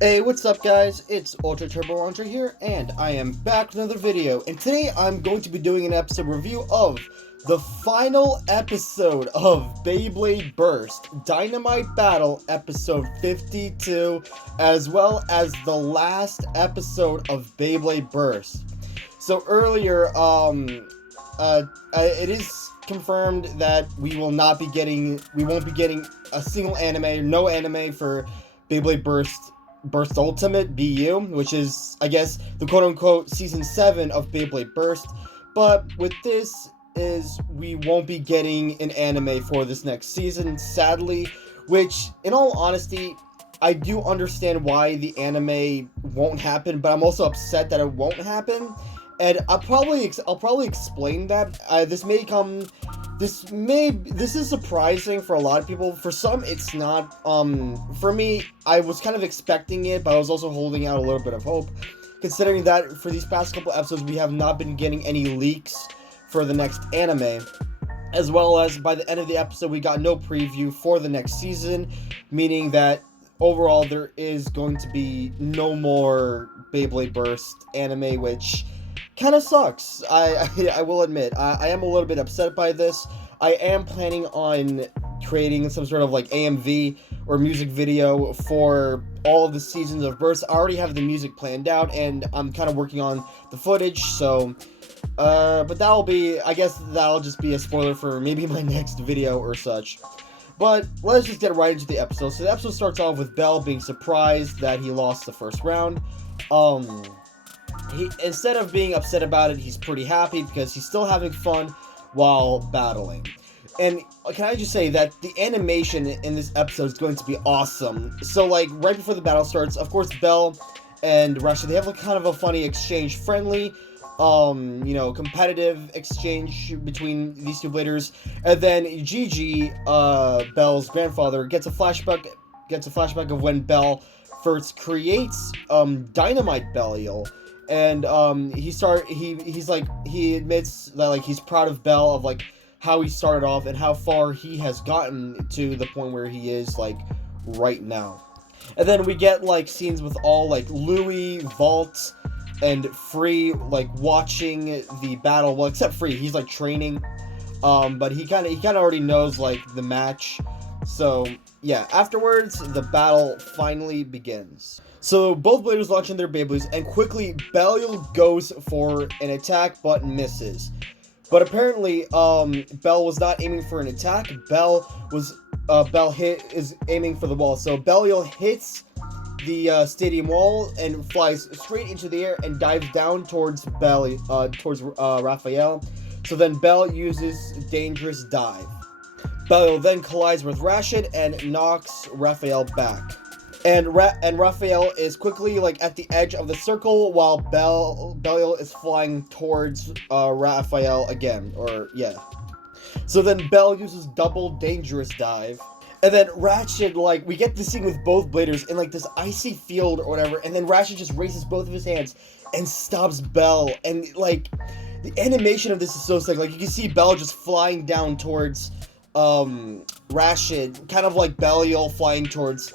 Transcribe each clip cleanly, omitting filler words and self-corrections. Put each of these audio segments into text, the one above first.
Hey, what's up guys? It's Ultra Turbo Launcher here, and I am back with another video, and today I'm going to be doing an episode review of the final episode of Beyblade Burst Dynamite Battle episode 52, as well as the last episode of Beyblade Burst. So earlier, it is confirmed that we won't be getting a single anime, no anime for Beyblade Burst Ultimate BU, which is, I guess, the quote-unquote Season 7 of Beyblade Burst. But with this we won't be getting an anime for this next season, sadly, which, in all honesty, I do understand why the anime won't happen, but I'm also upset that it won't happen. And I'll probably explain that. This is surprising for a lot of people. For some, it's not. For me, I was kind of expecting it, but I was also holding out a little bit of hope, considering that for these past couple episodes, we have not been getting any leaks for the next anime, as well as by the end of the episode, we got no preview for the next season, meaning that overall, there is going to be no more Beyblade Burst anime, which kind of sucks. I will admit, I am a little bit upset by this. I am planning on creating some sort of like AMV or music video for all of the seasons of Burst. I already have the music planned out, and I'm kind of working on the footage, so but I guess that'll just be a spoiler for maybe my next video or such. But let's just get right into the episode. So the episode starts off with Bell being surprised that he lost the first round. Instead of being upset about it, he's pretty happy because he's still having fun while battling. And can I just say that the animation in this episode is going to be awesome. So, like, right before the battle starts, of course, Bell and Russia, they have like kind of a funny exchange, friendly, competitive exchange between these two bladers. And then Gigi, Bell's grandfather, gets a flashback of when Bell first creates Dynamite Belial. And he admits that like he's proud of Bell, of like how he started off and how far he has gotten to the point where he is like right now. And then we get like scenes with all like Louis, Vault, and Free like watching the battle. Well, except Free, he's like training, but he kind of already knows like the match. So yeah, afterwards the battle finally begins. So both bladers launch in their Beyblades, and quickly Belial goes for an attack but misses. But apparently, Bell was not aiming for an attack. Bell is aiming for the wall. So Belial hits the stadium wall and flies straight into the air and dives down towards Raphael. So then Bell uses Dangerous Dive. Belial then collides with Rashid and knocks Raphael back. And Raphael is quickly like at the edge of the circle while Belial is flying towards Raphael again, So then Bell uses double Dangerous Dive. And then Ratchet, like, we get the scene with both bladers in like this icy field or whatever, and then Ratchet just raises both of his hands and stops Bell. And like the animation of this is so sick. Like you can see Bell just flying down towards Ratchet, kind of like Belial flying towards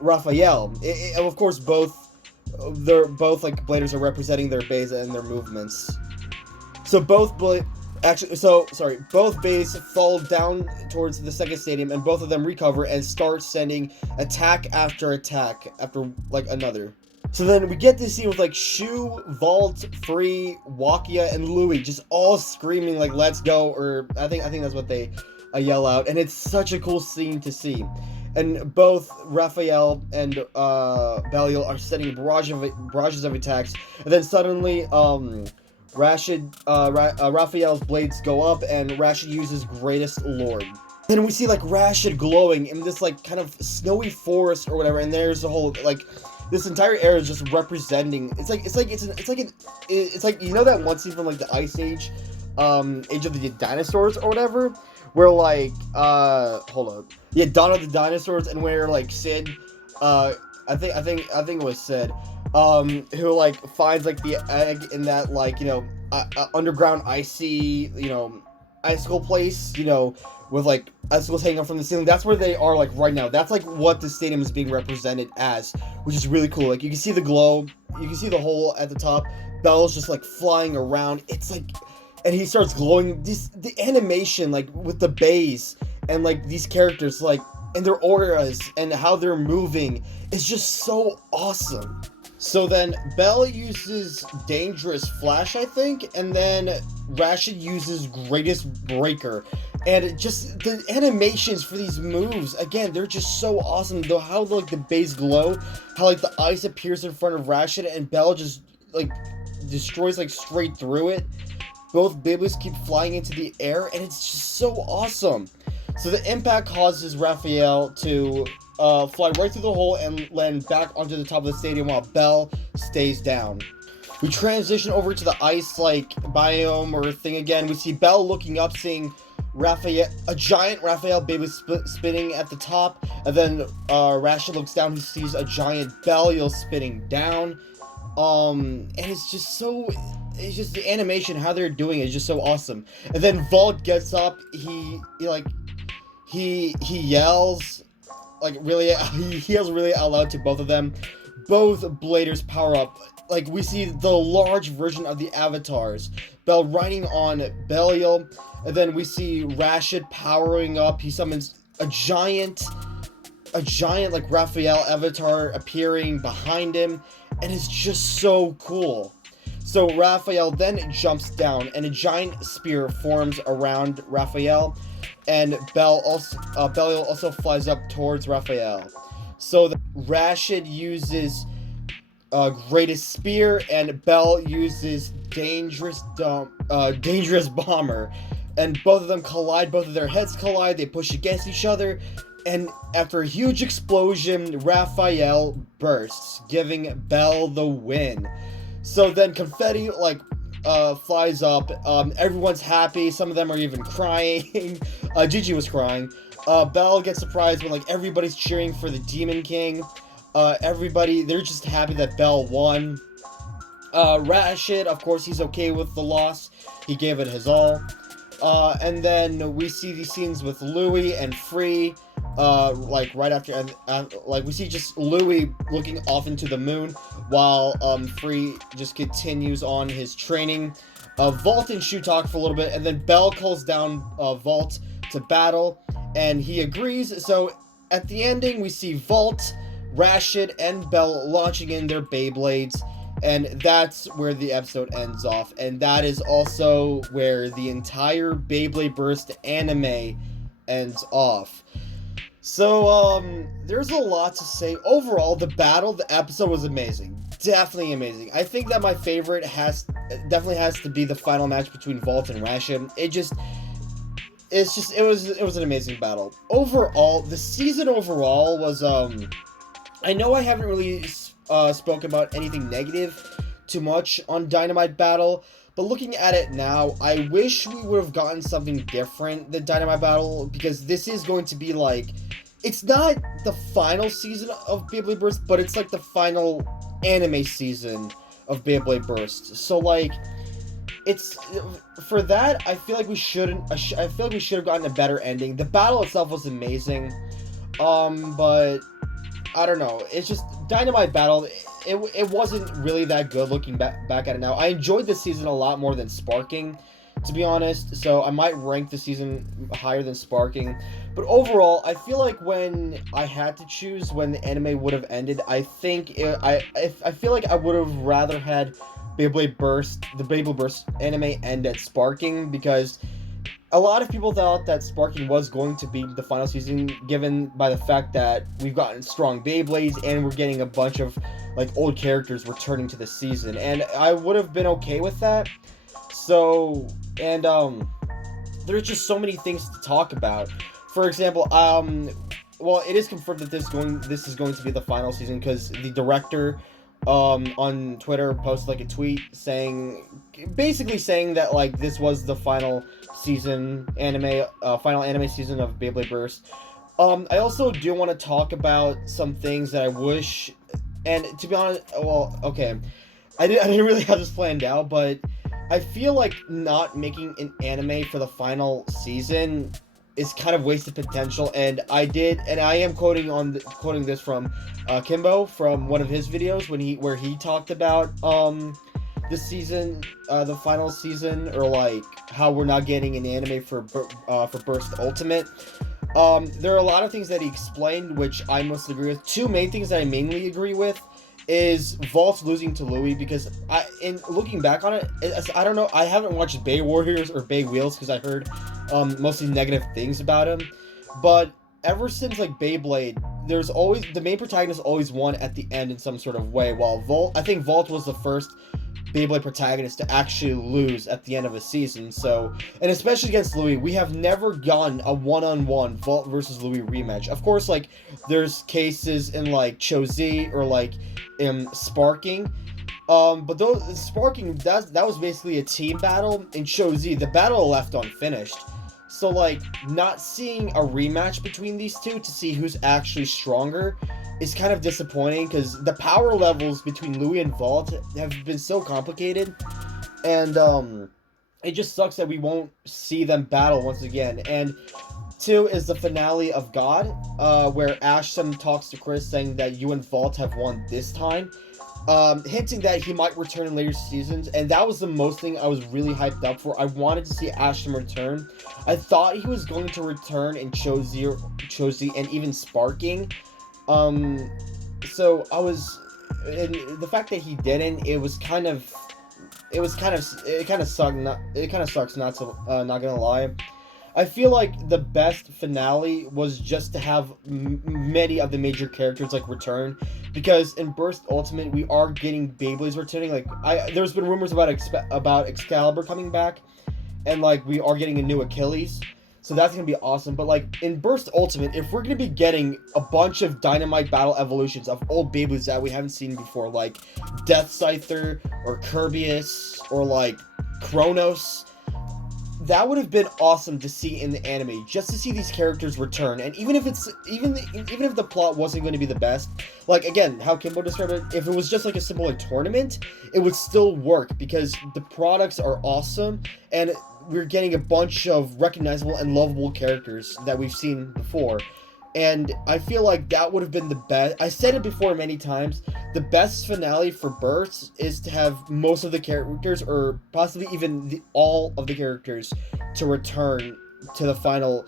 Raphael. And of course they're both like bladers are representing their bays and their movements. So both bays fall down towards the second stadium, and both of them recover and start sending attack after like another. So then we get this scene with like Shu, Vault, Free, Wakia, and Louis just all screaming like "Let's go!" or I think that's what they yell out, and it's such a cool scene to see. And both Raphael and Belial are sending barrages of attacks, and then suddenly Raphael's blades go up, and Rashid uses Greatest Lord. Then we see like Rashid glowing in this like kind of snowy forest or whatever, and there's a whole like this entire area is just representing. It's like you know that one scene from like the Ice Age, Age of the Dinosaurs or whatever, where like Dawn of the Dinosaurs, and where like Sid, I think it was Sid, who like finds like the egg in that like underground icy icicle place, you know, with like icicles hanging up from the ceiling. That's where they are like right now. That's like what the stadium is being represented as, which is really cool. Like you can see the glow, you can see the hole at the top. Bell's just like flying around. It's like, and he starts glowing. The animation, like with the bays and like these characters, like, and their auras and how they're moving is just so awesome. So then Bell uses Dangerous Flash, I think, and then Rashid uses Greatest Breaker. And just the animations for these moves, again, they're just so awesome. Though how like the bays glow, how like the ice appears in front of Rashid and Bell just like destroys like straight through it. Both Beyblades keep flying into the air, and it's just so awesome. So the impact causes Raphael to fly right through the hole and land back onto the top of the stadium while Bell stays down. We transition over to the ice-like biome or thing again. We see Bell looking up, seeing Raphael, a giant Raphael Beyblade spinning at the top, and then Rashid looks down, he sees a giant Belial spinning down. And it's just so, it's just the animation, how they're doing it is just so awesome. And then Vault gets up, he yells, like really, he yells really out loud to both of them. Both Bladers power up. Like we see the large version of the avatars. Bell riding on Belial, and then we see Rashid powering up. He summons a giant like Raphael avatar appearing behind him, and it's just so cool. So Raphael then jumps down, and a giant spear forms around Raphael, and Belial also flies up towards Raphael. So Rashid uses Greatest Spear, and Bell uses Dangerous Bomber, and both of them collide. Both of their heads collide. They push against each other, and after a huge explosion, Raphael bursts, giving Bell the win. So then confetti like flies up. Everyone's happy. Some of them are even crying. Gigi was crying. Bell gets surprised when like everybody's cheering for the Demon King. Everybody, they're just happy that Bell won. Rashid, of course, he's okay with the loss. He gave it his all. And then we see these scenes with Louis and Free, like right after, and like we see just Louis looking off into the moon while Free just continues on his training. Vault and Shu talk for a little bit, and then Bell calls down Vault to battle, and he agrees. So at the ending, we see Vault, Rashid, and Bell launching in their Beyblades, and that's where the episode ends off, and that is also where the entire Beyblade Burst anime ends off. So, there's a lot to say. Overall, the episode was amazing. Definitely amazing. I think that my favorite definitely has to be the final match between Vault and Rashid. It was an amazing battle. Overall, the season overall was, I know I haven't really spoken about anything negative too much on Dynamite Battle, but looking at it now, I wish we would have gotten something different than Dynamite Battle, because this is going to be like, it's not the final season of Beyblade Burst, but it's like the final anime season of Beyblade Burst. So like, it's for that, I feel like we should have gotten a better ending. The battle itself was amazing, but I don't know. It's just Dynamite Battle. It wasn't really that good looking back at it now. I enjoyed this season a lot more than Sparking, to be honest. So I might rank the season higher than Sparking. But overall, I feel like when I had to choose when the anime would have ended, I feel like I would have rather had the Beyblade Burst anime end at Sparking, because a lot of people thought that Sparking was going to be the final season, given by the fact that we've gotten strong Beyblades and we're getting a bunch of like old characters returning to the season, and I would have been okay with that. So, and there's just so many things to talk about. For example, well, it is confirmed that this is going to be the final season, because the director on Twitter posted like a tweet basically saying that like this was the final anime season of Beyblade Burst. I also do want to talk about some things that I wish, and to be honest, well, okay, I didn't really have this planned out, but I feel like not making an anime for the final season is kind of wasted potential, and I am quoting this from Kimbo from one of his videos where he talked about this season, the final season, or like how we're not getting an anime for Burst Ultimate. There are a lot of things that he explained which I mostly agree with. Two main things that I mainly agree with is Vault losing to Louis, because in looking back on it, I don't know, I haven't watched Bay Warriors or Bay Wheels because I heard mostly negative things about him, but ever since like Beyblade, there's always the main protagonist always won at the end in some sort of way, while I think Vault was the first Beyblade protagonist to actually lose at the end of a season. So, and especially against Louis, we have never gotten a one-on-one Vault versus Louis rematch. Of course, like there's cases in like Cho-Z or like Sparking, but those Sparking, that was basically a team battle. In Cho-Z, the battle left unfinished. So like not seeing a rematch between these two to see who's actually stronger is kind of disappointing, because the power levels between Louis and Vault have been so complicated, and it just sucks that we won't see them battle once again. And two is the finale of God, where Ashton talks to Chris saying that you and Vault have won this time, hinting that he might return in later seasons, and that was the most thing I was really hyped up for. I wanted to see Ashton return. I thought he was going to return in Cho-Z and even Sparking. So I was, and the fact that he didn't, it kind of sucks, not gonna lie. I feel like the best finale was just to have many of the major characters like return, because in Burst Ultimate we are getting Beyblades returning. Like there's been rumors about Excalibur coming back, and like we are getting a new Achilles. So that's going to be awesome. But like in Burst Ultimate, if we're going to be getting a bunch of Dynamite Battle evolutions of old Beyblades that we haven't seen before, like Death Scyther or Kirbyus or like Kronos, that would have been awesome to see in the anime, just to see these characters return. And even if the plot wasn't going to be the best, like again, how Kimbo described it, if it was just like a simple like tournament, it would still work, because the products are awesome and we're getting a bunch of recognizable and lovable characters that we've seen before. And I feel like that would have been the best. I said it before many times, the best finale for Burst is to have most of the characters, or possibly even all of the characters, to return to the final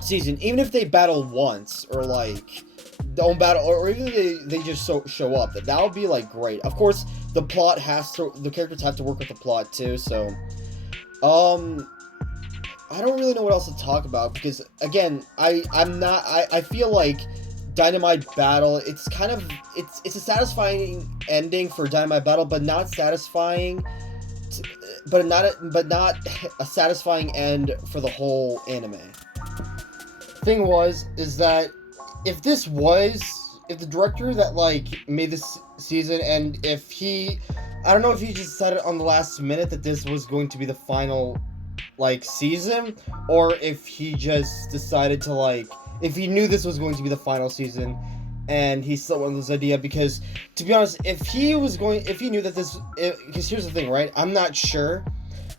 season. Even if they battle once, or like don't battle, or even they just show up, that would be like great. Of course, the characters have to work with the plot too, so I don't really know what else to talk about, because again, I feel like Dynamite Battle, it's a satisfying ending for Dynamite Battle, but not satisfying but not a satisfying end for the whole anime. Thing is that if the director that like made this season, and I don't know if he just decided on the last minute that this was going to be the final like season, or if he just decided to like, if he knew this was going to be the final season and he still went with this idea, because to be honest, if he knew that because here's the thing, right? I'm not sure,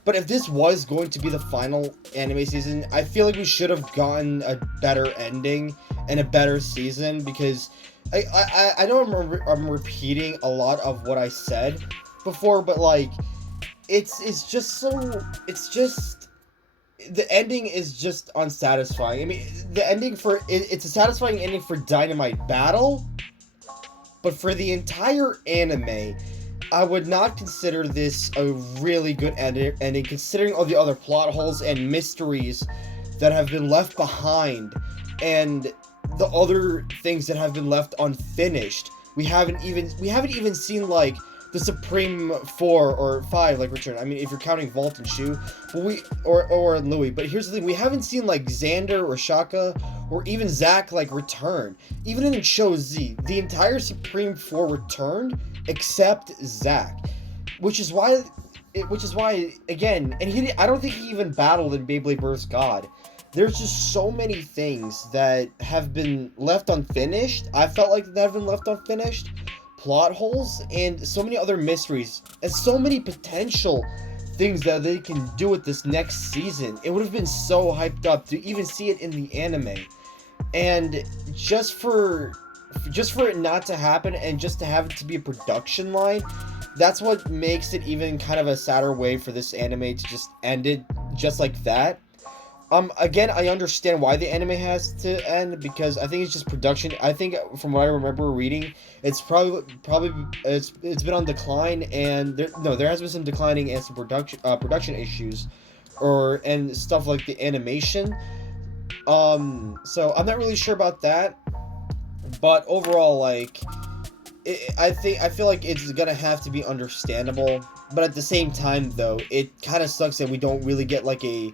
but if this was going to be the final anime season, I feel like we should have gotten a better ending and a better season, because I know I'm repeating a lot of what I said before, but like it's just the ending is just unsatisfying. I mean, it's a satisfying ending for Dynamite Battle, but for the entire anime, I would not consider this a really good ending, considering all the other plot holes and mysteries that have been left behind, and the other things that have been left unfinished. We haven't even seen like the Supreme 4 or 5 like return. I mean, if you're counting Vault and Shu, but or Louis. But here's the thing: we haven't seen like Xander or Shaka or even Zack like return. Even in Cho-Z, the entire Supreme 4 returned except Zack, which is why again, and I don't think he even battled in Beyblade Burst God. There's just so many things that have been left unfinished. I felt like that have been left unfinished. plot holes and so many other mysteries and so many potential things that they can do with this next season. It would have been so hyped up to even see it in the anime. And just for it not to happen and just to have it to be a production line, that's what makes it even kind of a sadder way for this anime to just end it just like that. Again, I understand why the anime has to end, because I think it's just production. I think from what I remember reading, it's probably it's been on decline, and there has been some declining and some production issues, and stuff like the animation. So I'm not really sure about that, but overall, like, I feel like it's gonna have to be understandable, but at the same time, though, it kind of sucks that we don't really get like a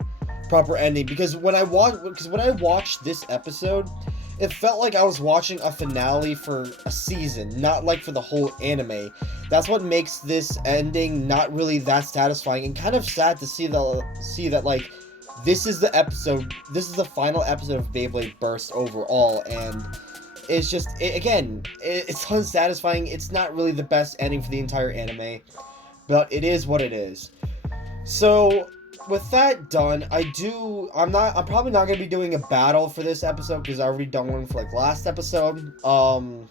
proper ending, because when I watched this episode, it felt like I was watching a finale for a season, not like for the whole anime. That's what makes this ending not really that satisfying, and kind of sad to see that like this is the final episode of Beyblade Burst overall, and it's just it's unsatisfying. It's not really the best ending for the entire anime, but it is what it is. So with that done, I'm probably not going to be doing a battle for this episode, because I already done one for like last episode. I've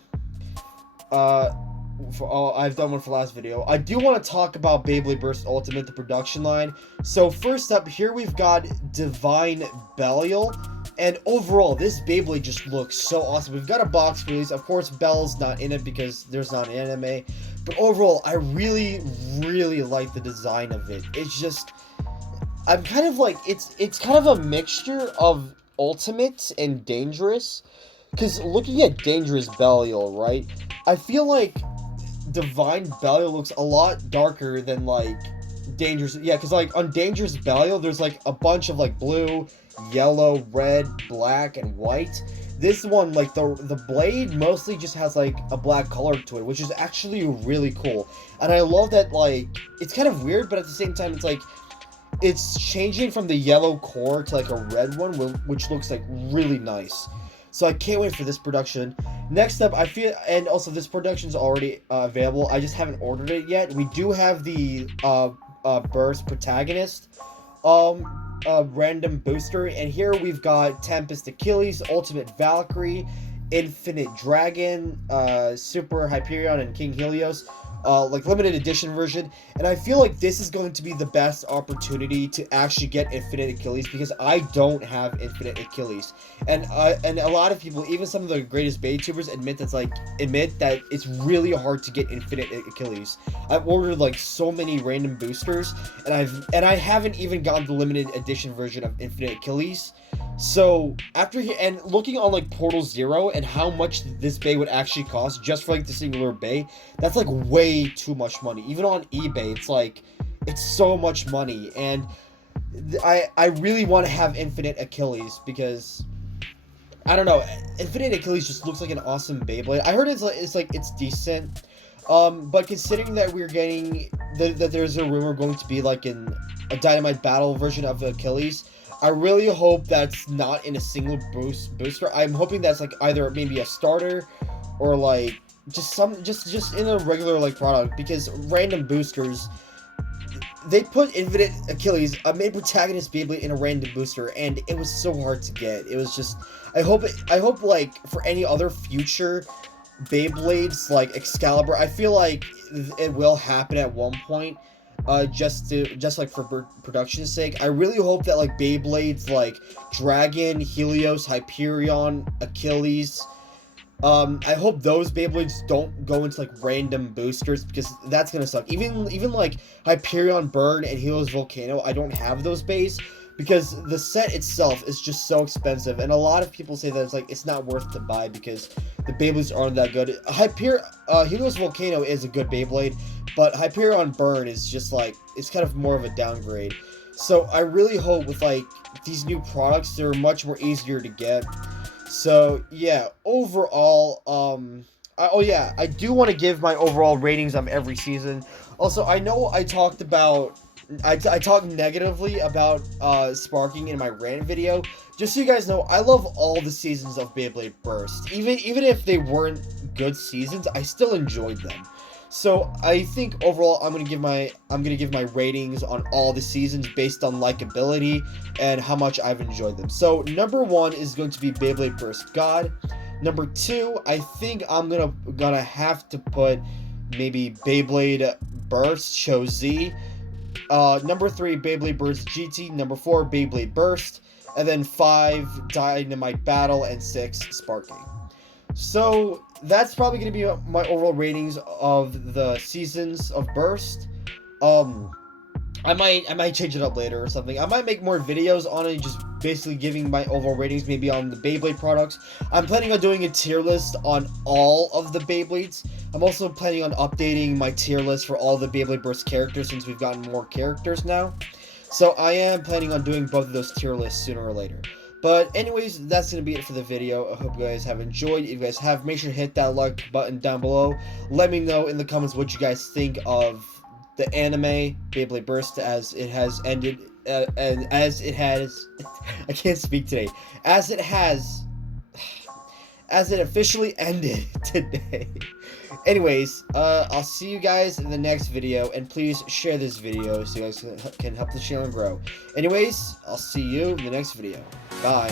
done one for last video. I do want to talk about Beyblade Burst Ultimate, the production line. So first up, here we've got Dynamite Belial, and overall, this Beyblade just looks so awesome. We've got a box release. Of course, Belle's not in it because there's not an anime, but overall, I really, really like the design of it. It's just, I'm kind of like, it's kind of a mixture of Ultimate and Dangerous, because looking at Dangerous Belial, right, I feel like Divine Belial looks a lot darker than like Dangerous. Yeah, because like on Dangerous Belial, there's like a bunch of like blue, yellow, red, black, and white. This one, like the blade mostly just has like a black color to it, which is actually really cool. And I love that, like, it's kind of weird, but at the same time, it's like it's changing from the yellow core to like a red one, which looks like really nice. So I can't wait for this production. Next up, and also this production's already available. I just haven't ordered it yet. We do have the Burst protagonist random booster, and here we've got Tempest Achilles, Ultimate Valkyrie, Infinite Dragon, Super Hyperion, and King Helios. Like limited edition version, and I feel like this is going to be the best opportunity to actually get Infinite Achilles, because I don't have Infinite Achilles, and a lot of people, even some of the greatest BayTubers, admit that it's really hard to get Infinite Achilles. I've ordered like so many random boosters, and I haven't even gotten the limited edition version of Infinite Achilles. So and looking on like Portal Zero and how much this bay would actually cost just for like the singular bay, that's like way too much money. Even on eBay, it's so much money, and I really want to have Infinite Achilles, because I don't know, Infinite Achilles just looks like an awesome Beyblade. I heard it's decent, but considering that we're getting that there's a rumor going to be like a Dynamite battle version of Achilles, I really hope that's not in a single booster. I'm hoping that's like either maybe a starter or like just in a regular like product, because random boosters, they put Infinite Achilles, a main protagonist Beyblade, in a random booster, and it was so hard to get. It was just, I hope like for any other future Beyblades like Excalibur, I feel like it will happen at one point. Just like for production's sake, I really hope that like Beyblades like Dragon, Helios, Hyperion, Achilles, I hope those Beyblades don't go into like random boosters, because that's gonna suck. Even like Hyperion Burn and Helios Volcano, I don't have those bays, because the set itself is just so expensive, and a lot of people say that it's not worth to buy because the Beyblades aren't that good. Helios Volcano is a good Beyblade, but Hyperion Burn is just like, it's kind of more of a downgrade. So I really hope with like these new products, they're much more easier to get. So yeah, overall, I do want to give my overall ratings of every season. Also, I know I talked about I talk negatively about Sparking in my rant video. Just so you guys know, I love all the seasons of Beyblade Burst. Even if they weren't good seasons, I still enjoyed them. So I think overall I'm gonna give my ratings on all the seasons based on likability and how much I've enjoyed them. So number 1 is going to be Beyblade Burst God. Number 2, I think I'm gonna have to put maybe Beyblade Burst Show Z. Number 3, Beyblade Burst GT. Number 4, Beyblade Burst. And then 5, Dynamite Battle, and 6, Sparking. So that's probably going to be my overall ratings of the seasons of Burst. I might change it up later or something. I might make more videos on it, just basically giving my overall ratings, maybe on the Beyblade products. I'm planning on doing a tier list on all of the Beyblades. I'm also planning on updating my tier list for all the Beyblade Burst characters since we've gotten more characters now. So I am planning on doing both of those tier lists sooner or later. But anyways, that's going to be it for the video. I hope you guys have enjoyed. If you guys have, make sure to hit that like button down below. Let me know in the comments what you guys think of the anime Beyblade Burst as it has ended, and as it has, I can't speak today, as it officially ended today. Anyways, I'll see you guys in the next video, and please share this video so you guys can help the channel grow. Anyways, I'll see you in the next video. Bye.